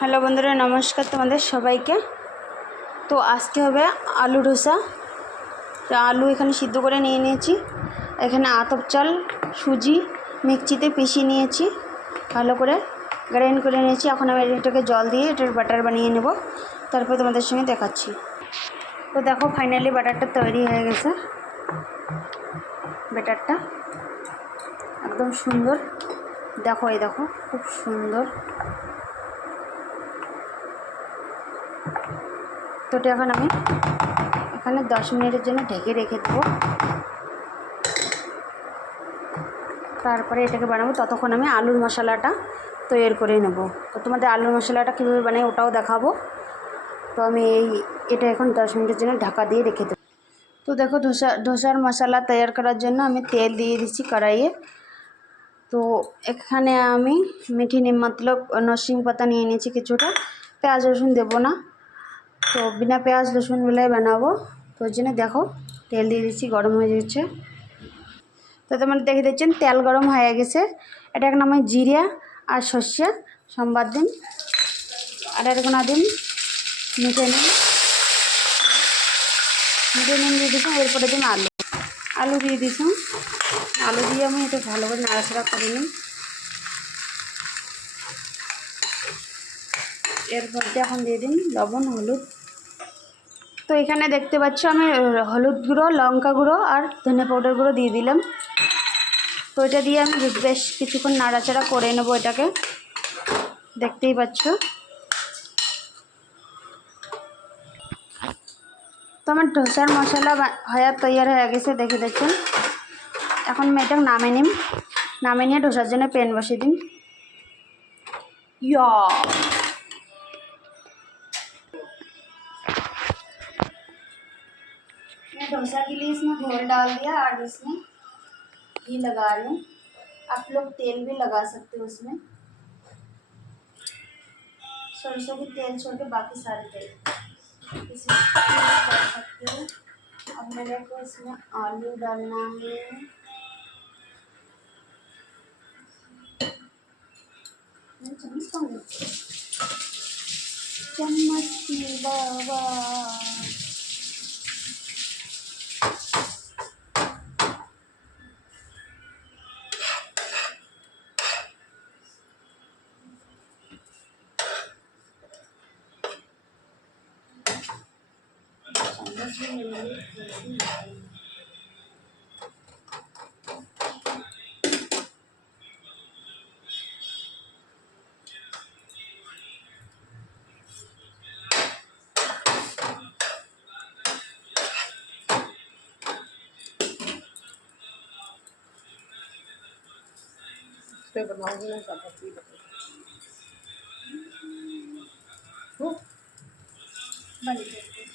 Hello বন্ধুরা, নমস্কার তোমাদের সবাইকে। তো আজকে হবে আলু ডোসা। তো আলু এখানে সিদ্ধ করে নিয়ে নিয়েছি। এখানে আতপ চাল, সুজি মিক্সিতে পিষিয়ে নিয়েছি, ভালো করে গ্রাইন্ড করে নিয়েছি। এখন আমি এটাকে জল দিয়ে এটার ব্যাটার বানিয়ে নেব, তারপর তোমাদের সঙ্গে দেখাচ্ছি। তো দেখো, ফাইনালি ব্যাটারটা তৈরি হয়ে গেছে। ব্যাটারটা একদম সুন্দর, দেখো এই দেখো, খুব সুন্দর। তো এটা এখন আমি এখানে 10 মিনিটের জন্য ঢেকে রেখে দেবো, তারপরে এটাকে বানাবো। ততক্ষণ আমি আলুর মশলাটা তৈরি করে নেব। তো তোমাদের আলুর মশলাটা কীভাবে বানাই ওটাও দেখাবো। তো আমি এটা এখন 10 মিনিটের জন্য ঢাকা দিয়ে রেখে দেবো। তো দেখো, ধোসার মশলা তৈরি করার জন্য আমি তেল দিয়ে দিচ্ছি কড়াইয়ে। তো এখানে আমি মিঠি নিম মতলব নরসিংহ পাতা নিয়ে নিয়েছি কিছুটা। পেঁয়াজ রসুন দেবো না, তো বিনা পেঁয়াজ রসুন মিলাই বানাবো। তো ওই জন্য দেখো, তেল দিয়ে দিচ্ছি, গরম হয়ে যাচ্ছে। তো তোমরা দেখে দিচ্ছেন তেল গরম হয়ে গেছে। এটা এখন আমি জিরা আর সর্ষে সোমবার দিন আর এরকম দিন মিঠে নিন দিয়ে দিচ্ছি। এরপরে দিন আলু দিয়ে দিচ্ছি। আলু দিয়ে আমি এটা ভালো করে নাড়াচাড়া করে নিই। এরপর এখন দিয়ে দিন লবণ, হলুদ। তো এখানে দেখতে পাচ্ছ আমি হলুদ গুঁড়ো, লঙ্কা গুঁড়ো আর ধনে পাউডার গুঁড়ো দিয়ে দিলাম। তো এটা দিয়ে আমি বেশ কিছুক্ষণ নাড়াচাড়া করে নেবো এটাকে, দেখতেই পাচ্ছ। তো আমার ধোসার মশলা তৈরি হয়ে গেছে, দেখে দেখুন। এখন আমি এটা নামে নিয়ে ধোসার জন্য প্যান বসিয়ে দিন। मैं डोसा के लिए इसमें घोल डाल दिया और इसमें घी लगा रही हूँ। आप लोग तेल भी लगा सकते हो उसमें, सरसों की तेल छोड़ के बाकी सारे तेल इसमें कर सकते हो। अब मेरे को इसमें आलू डालना है। चम्मच की बाबा। बनाऊंगी ना चपाती बन गई।